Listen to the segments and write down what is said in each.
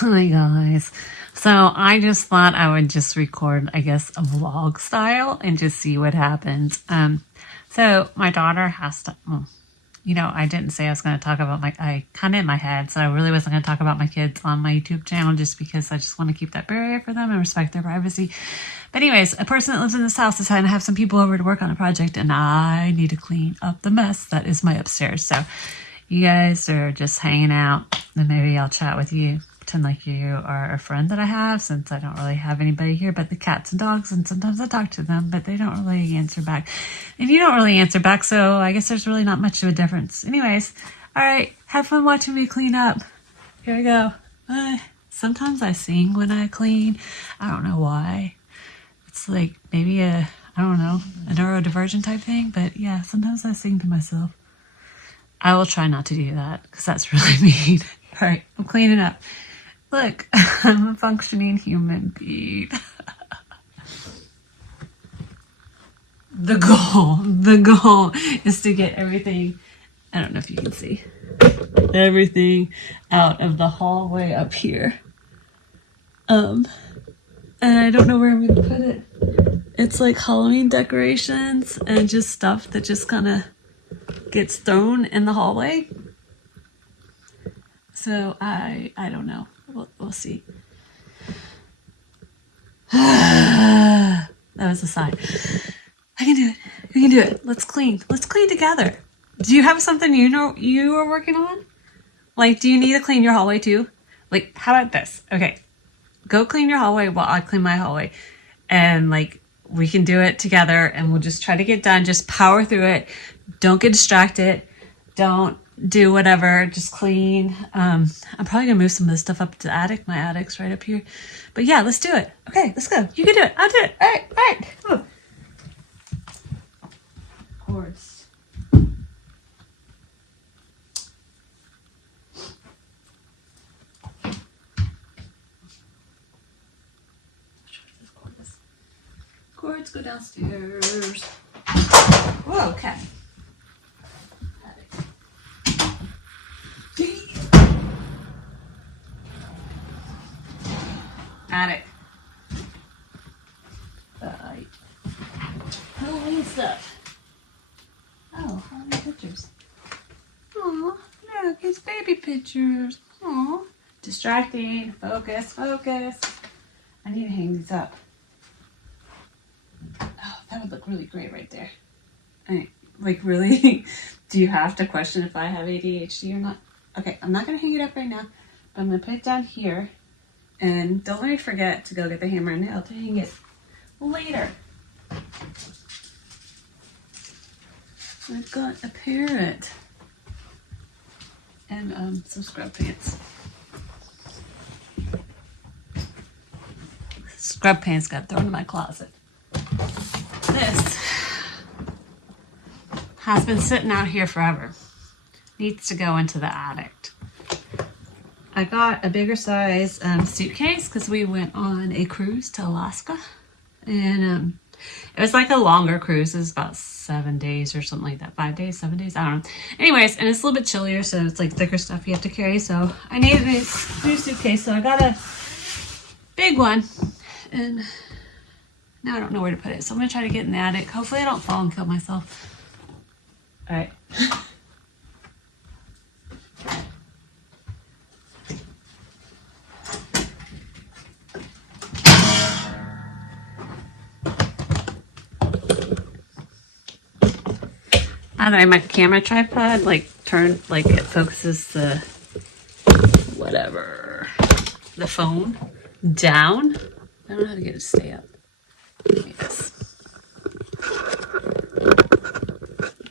Hi guys. So I just thought I would just record, I guess, a vlog style and just see what happens. So my daughter has to, I didn't say I was going to talk about I kind of in my head, so I really wasn't going to talk about my kids on my YouTube channel just because I just want to keep that barrier for them and respect their privacy. But anyways, a person that lives in this house decided to have some people over to work on a project and I need to clean up the mess that is my upstairs. So you guys are just hanging out and maybe I'll chat with you. Pretend like you are a friend that I have, since I don't really have anybody here but the cats and dogs, and sometimes I talk to them, but they don't really answer back. And you don't really answer back, so I guess there's really not much of a difference. Anyways, alright, have fun watching me clean up. Here we go. Sometimes I sing when I clean. I don't know why. It's like maybe I don't know, a neurodivergent type thing, but yeah, sometimes I sing to myself. I will try not to do that, because that's really mean. Alright, I'm cleaning up. Look, I'm a functioning human being. The goal is to get everything, I don't know if you can see, everything out of the hallway up here. And I don't know where I'm going to put it. It's like Halloween decorations and just stuff that just kind of gets thrown in the hallway. So I don't know. We'll see. That was a sigh. I can do it. We can do it. Let's clean. Let's clean together. Do you have something you are working on? Like, do you need to clean your hallway too? Like, how about this? Okay, go clean your hallway while I clean my hallway. And like, we can do it together and we'll just try to get done. Just power through it. Don't get distracted. Don't do whatever, just clean. I'm probably gonna move some of this stuff up to the attic. My attic's right up here. But yeah, let's do it. Okay, let's go. You can do it. I'll do it. All right. Oh. Of course. Cords go downstairs. Whoa, okay. Attic. Halloween stuff. Oh, Halloween pictures. Aw, look, it's baby pictures. Aw. Distracting. Focus. I need to hang these up. Oh, that would look really great right there. Like, really? Do you have to question if I have ADHD or not? Okay, I'm not going to hang it up right now, but I'm going to put it down here. And don't let me forget to go get the hammer and nail to hang it later. I've got a parrot and some scrub pants. Scrub pants got thrown in my closet. This has been sitting out here forever. Needs to go into the attic. I got a bigger size suitcase because we went on a cruise to Alaska. And it was like a longer cruise. It was about 7 days or something like that. 5 days, 7 days, I don't know. Anyways, and it's a little bit chillier, so it's like thicker stuff you have to carry. So I needed a new suitcase, so I got a big one. And now I don't know where to put it. So I'm going to try to get in the attic. Hopefully I don't fall and kill myself. All right. I don't know, my camera tripod, it focuses the phone down. I don't know how to get it to stay up. Maybe this.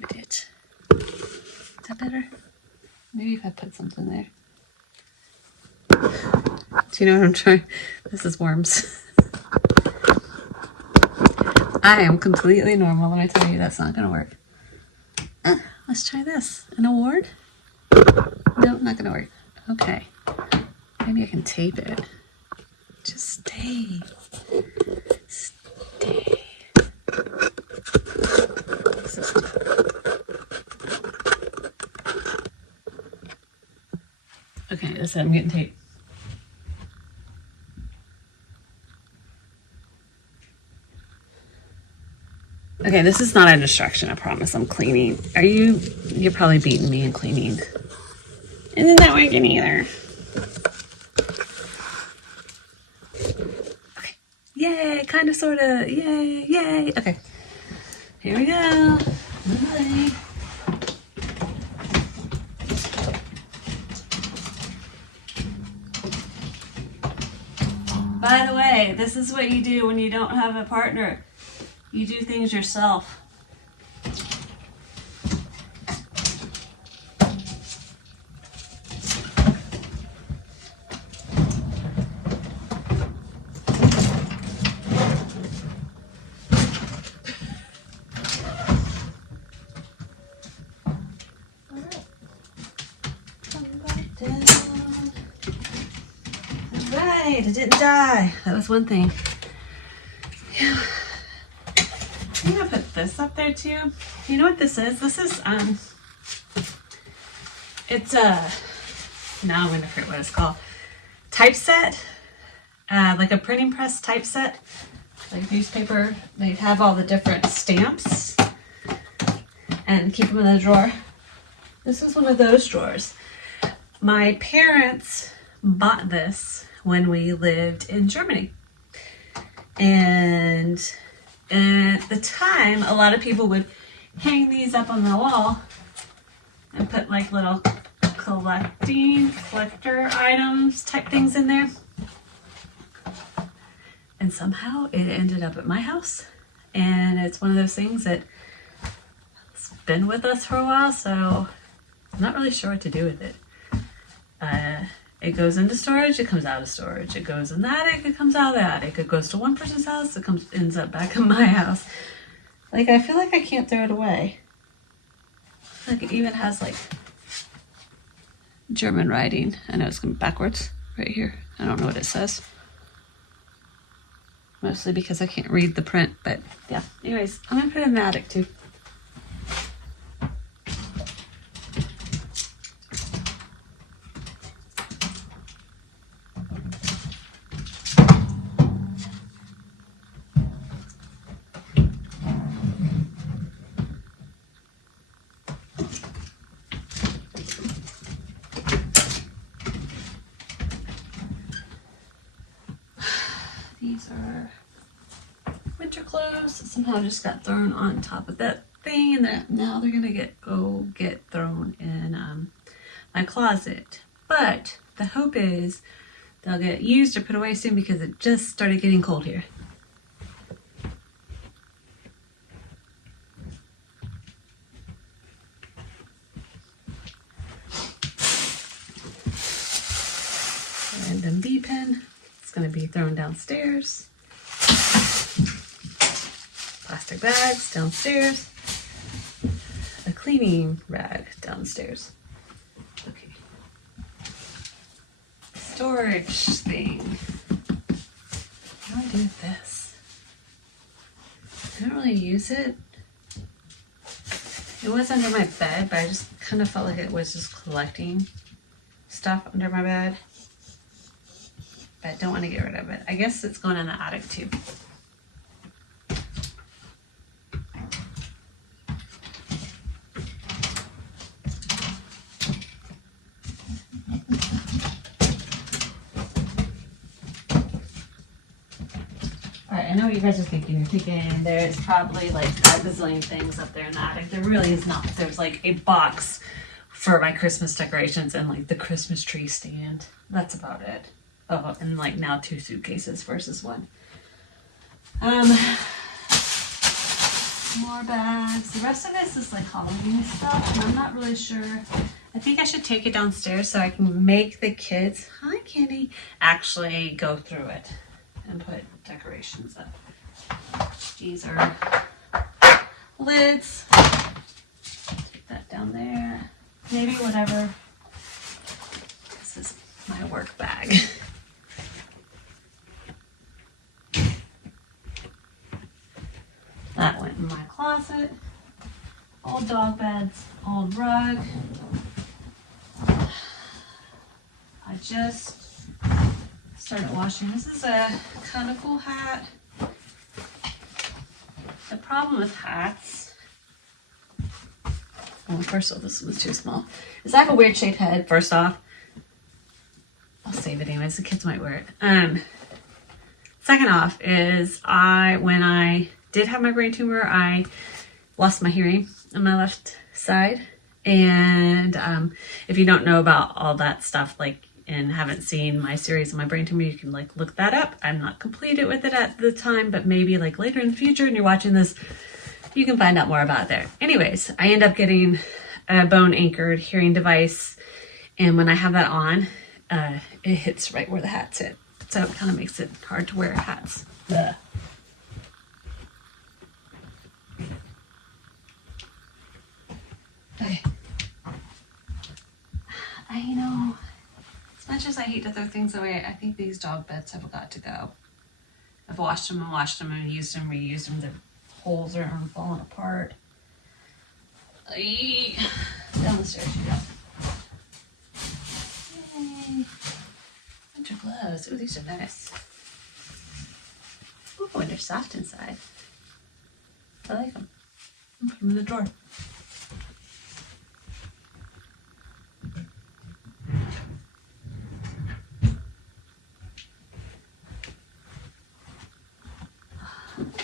Maybe it. Is that better? Maybe if I put something there. Do you know what I'm trying? This is worms. I am completely normal when I tell you that's not going to work. Let's try this. An award? No, not gonna work. Okay. Maybe I can tape it. Just stay. Okay, that's it. I'm getting tape. Okay, this is not a distraction, I promise. I'm cleaning. You're probably beating me in cleaning. Isn't that working either? Okay. Yay, kind of, sort of. Yay, yay. Okay. Here we go. Bye. By the way, this is what you do when you don't have a partner. You do things yourself. Alright, it didn't die. That was one thing. Yeah. I'm gonna put this up there too. You know what this is? This is it's now I'm gonna forget what it's called. Typeset, like a printing press typeset, like newspaper. They have all the different stamps and keep them in the drawer. This is one of those drawers. My parents bought this when we lived in Germany, and at the time, a lot of people would hang these up on the wall and put like little collector items type things in there. And somehow it ended up at my house. And it's one of those things that's been with us for a while, so I'm not really sure what to do with it. It goes into storage, it comes out of storage. It goes in the attic, it comes out of the attic. It goes to one person's house, ends up back in my house. Like, I feel like I can't throw it away. Like, it even has like German writing. I know it's going to be backwards right here. I don't know what it says. Mostly because I can't read the print, but yeah. Anyways, I'm going to put it in the attic too. These are winter clothes. Somehow just got thrown on top of that thing, and now they're gonna get thrown in my closet. But the hope is they'll get used or put away soon because it just started getting cold here. Random bee pen. It's going to be thrown downstairs. Plastic bags downstairs. A cleaning rag downstairs. Okay. Storage thing. What do I do with this? I don't really use it. It was under my bed, but I just kind of felt like it was just collecting stuff under my bed. But don't want to get rid of it. I guess it's going in the attic too. Alright, I know what you guys are thinking. You're thinking there's probably like a bazillion things up there in the attic. There really is not. There's like a box for my Christmas decorations and like the Christmas tree stand. That's about it. Oh, and like now 2 suitcases versus 1. More bags. The rest of this is like Halloween stuff, and I'm not really sure. I think I should take it downstairs so I can make the kids, hi Candy, actually go through it and put decorations up. These are lids. Take that down there. Maybe whatever. This is my work bag. That went in my closet. Old dog beds, old rug. I just started washing. This is a kind of cool hat. The problem with hats, well, first of all, this one's too small, is I have a weird shaped head, first off. I'll save it anyways, the kids might wear it. Second off is when I did have my brain tumor, I lost my hearing on my left side. And if you don't know about all that stuff, like, and haven't seen my series on my brain tumor, you can like look that up. I'm not completed with it at the time, but maybe like later in the future and you're watching this, you can find out more about it there. Anyways, I end up getting a bone anchored hearing device. And when I have that on, it hits right where the hats hit. So it kind of makes it hard to wear hats. Ugh. Okay. I know, as much as I hate to throw things away, I think these dog beds have got to go. I've washed them and used them, reused them. The holes are falling apart. Down the stairs you go. Yay. Winter gloves. Ooh, these are nice. Ooh, and they're soft inside. I like them. I'll put them in the drawer.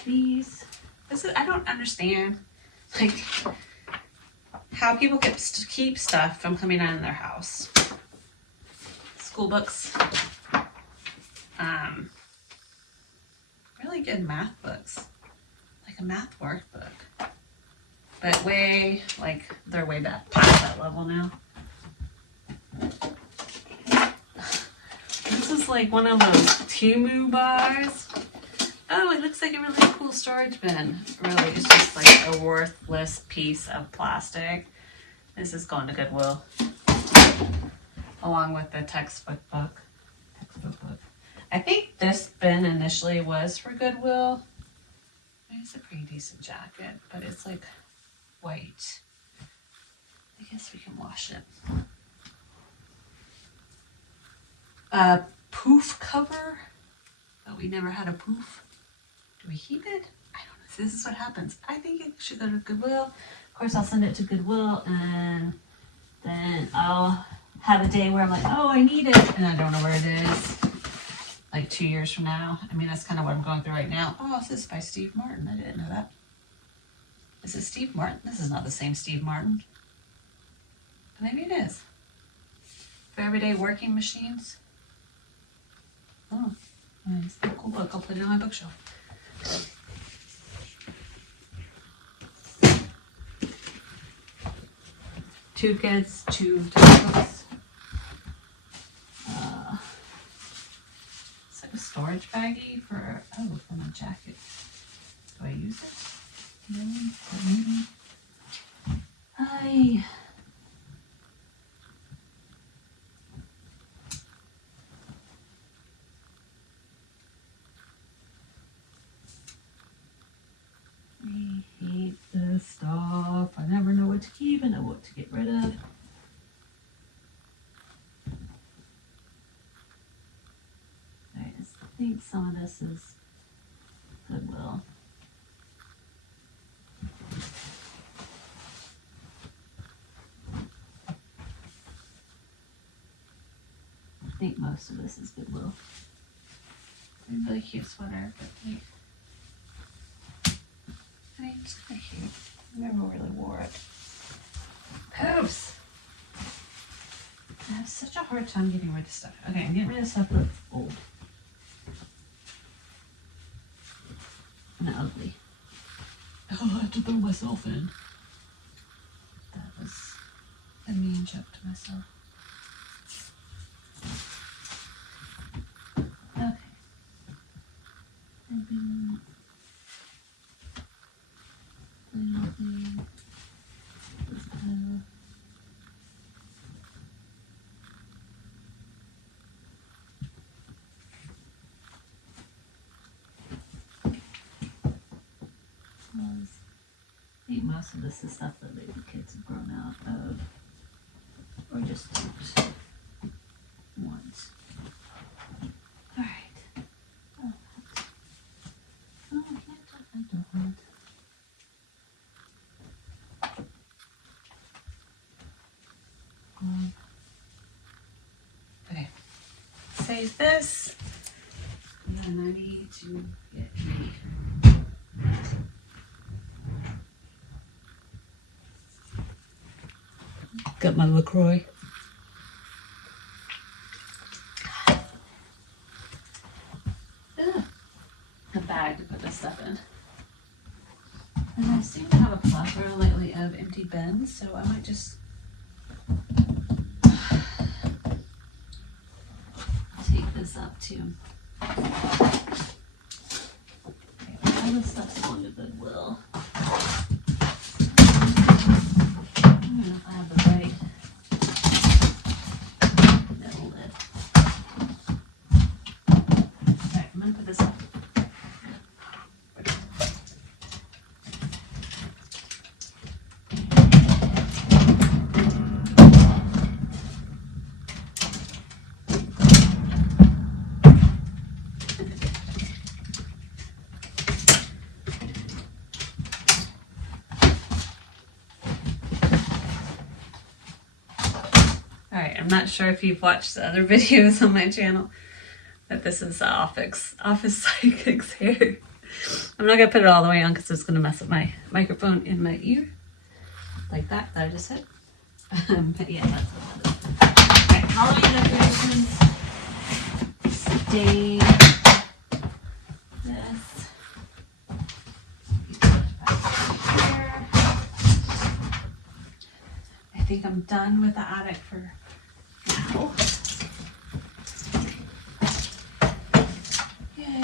These. I don't understand, like, how people keep stuff from coming out of their house. School books. Really good math books. Like a math workbook. But they're way back past that level now. This is like one of those Temu buys. Oh, it looks like a really cool storage bin. Really, it's just like a worthless piece of plastic. This is going to Goodwill. Along with the textbook book. I think this bin initially was for Goodwill. It's a pretty decent jacket, but it's like white. I guess we can wash it. A poof cover. But we never had a poof. Do we keep it? I don't know. This is what happens. I think it should go to Goodwill. Of course, I'll send it to Goodwill, and then I'll have a day where I'm like, oh, I need it, and I don't know where it is. Like 2 years from now. I mean, that's kind of what I'm going through right now. Oh, this is by Steve Martin. I didn't know that. Is it Steve Martin? This is not the same Steve Martin. But maybe it is. For everyday working machines. Oh, it's a cool book. I'll put it on my bookshelf. Two kids, two textbooks. It's like a storage baggie for my jacket. Do I use it? Maybe. Hi. We hate this stuff. I never know what to keep and know what to get rid of. Alright, I think some of this is Goodwill. I think most of this is Goodwill. A really cute sweater, but it's kind of cute. I never really wore it. Poops! I have such a hard time getting rid of stuff. Okay, I'm getting rid of stuff that's old. And ugly. Oh, I have to throw myself in. That was a mean joke to myself. Okay. I think most of this is stuff that maybe kids have grown out of, or just don't want. All right. Oh, I don't want. save this. And then I need to get got my LaCroix. A bag to put this stuff in. And I seem to have a plethora lately of empty bins, so I might just take this up too. Okay, all this stuff's going to Goodwill. I don't know if I have the right metal lid. Okay, I'm gonna put this up. Alright, I'm not sure if you've watched the other videos on my channel, but this is Office Psychics hair. I'm not going to put it all the way on because it's going to mess up my microphone in my ear. Like that I just said. But yeah, that's what that is. Alright, Halloween decorations. Stay. This. Here. I think I'm done with the attic for now. Yay.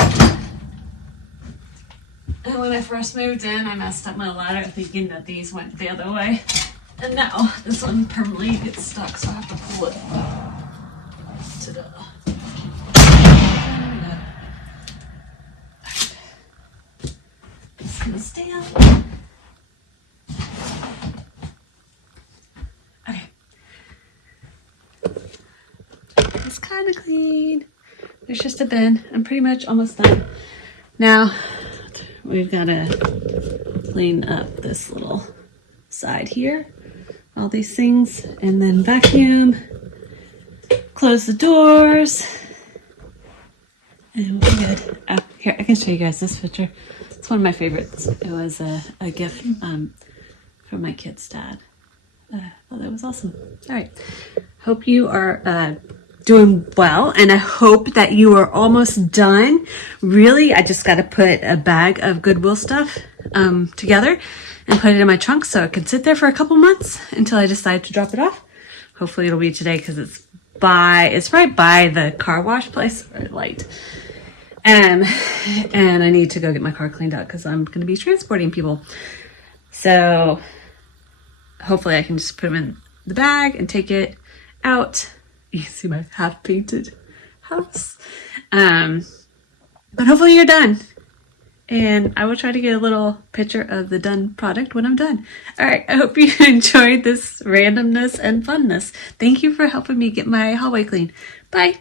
And when I first moved in, I messed up my ladder thinking that these went the other way. And now this one permanently gets stuck, so I have to pull it. Ta-da. It's gonna stay out. Okay. It's kind of clean. There's just a bin. I'm pretty much almost done. Now, we've got to clean up this little side here. All these things. And then vacuum. Close the doors. And we'll be good. Oh, here, I can show you guys this picture. It's one of my favorites. It was a gift from my kid's dad. I thought that was awesome. All right. Hope you are doing well, and I hope that you are almost done. Really, I just got to put a bag of Goodwill stuff together and put it in my trunk so it can sit there for a couple months until I decide to drop it off. Hopefully it'll be today because it's right by the car wash place. Very light. And I need to go get my car cleaned out because I'm going to be transporting people. So hopefully I can just put them in the bag and take it out. You can see my half painted house. But hopefully you're done. And I will try to get a little picture of the done product when I'm done. All right, I hope you enjoyed this randomness and funness. Thank you for helping me get my hallway clean. Bye.